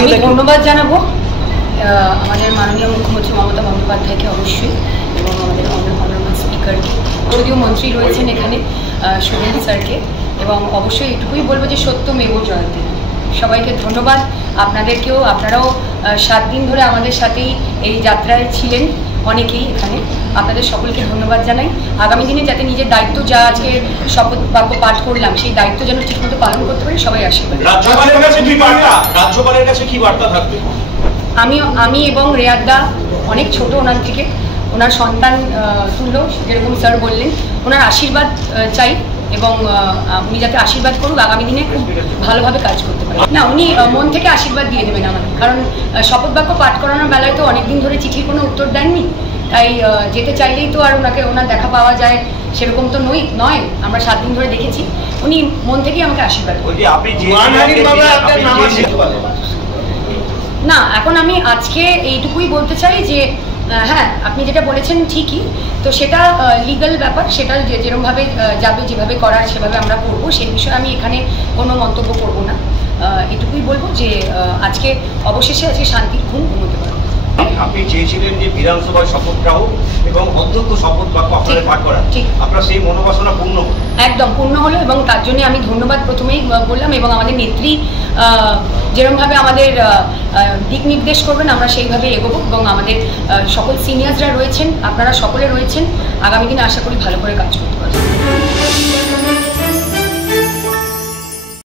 আমি ধন্যবাদ জানাবো আমাদের মাননীয় মুখ্যমন্ত্রী মমতা বন্দ্যোপাধ্যায়কে অবশ্যই, এবং আমাদের অনারেবল স্পিকারকে, যদিও মন্ত্রী রয়েছেন এখানে সুরেন স্যারকে, এবং অবশ্যই এটুকুই বলবো যে সত্যমেব জয়তে। সবাইকে ধন্যবাদ, আপনাদেরকেও। আপনারাও 7 দিন ধরে আমাদের সাথেই এই যাত্রায় ছিলেন অনেকেই এখানে, আপনাদের সকলকে ধন্যবাদ জানাই। আগামী দিনে যাতে নিজের দায়িত্ব যা আজকে শপথ বাক্য পাঠ করলাম সেই দায়িত্ব যেন ঠিকমতো পালন করতে পারি, সবাই আশীর্বাদ। রাজ্যপালের কাছে কি বার্তা থাকবে? আমি এবং রেয়াদ্দা অনেক ছোট ওনার থেকে, ওনার সন্তান তুল্য, যেরকম স্যার বললেন, ওনার আশীর্বাদ চাই, এবং উনি যাতে আশীর্বাদ করুক, আগামী দিনে খুব ভালোভাবে কাজ করতে পারে। না, উনি মন থেকে আশীর্বাদ দিয়ে দেবেন আমাদের, কারণ শপথ বাক্য পাঠ করানোর বেলায় তো অনেকদিন ধরে চিঠির কোনো উত্তর দেননি, তাই যেতে চাইলেই তো আর ওনার দেখা পাওয়া যায় সেরকম তো নয়। আমরা 7 দিন ধরে দেখেছি, উনি মন থেকেই আমাকে আশীর্বাদ করেন। না, এখন আমি আজকে এইটুকুই বলতে চাই যে হ্যাঁ, আপনি যেটা বলেছেন ঠিকই, তো সেটা লিগ্যাল ব্যাপার, সেটা যেরকমভাবে যাবে, যেভাবে করার সেভাবে আমরা করবো, সেই বিষয়ে আমি এখানে কোনো মন্তব্য করব না। এটুকুই বলবো যে আজকে অবশেষে শান্তির ঘুম ঘুমোতে পারবো। আপনি চেয়েছিলেন যে বিধানসভায় শপথ গ্রহণ এবং অধ্যক্ষ শপথ বাক্য আপনাদের পাঠ করা, ঠিক আপনার সেই মনোবাসনা পূর্ণ? একদম পূর্ণ হলো, এবং তার জন্য আমি ধন্যবাদ প্রথমেই বললাম, এবং আমাদের নেত্রী যেরকমভাবে আমাদের দিক নির্দেশ করবেন আমরা সেইভাবে এগোবো, এবং আমাদের সকল সিনিয়রসরা রয়েছেন, আপনারা সকলে রয়েছেন, আগামী দিনে আশা করি ভালো করে কাজ করতে পারবেন।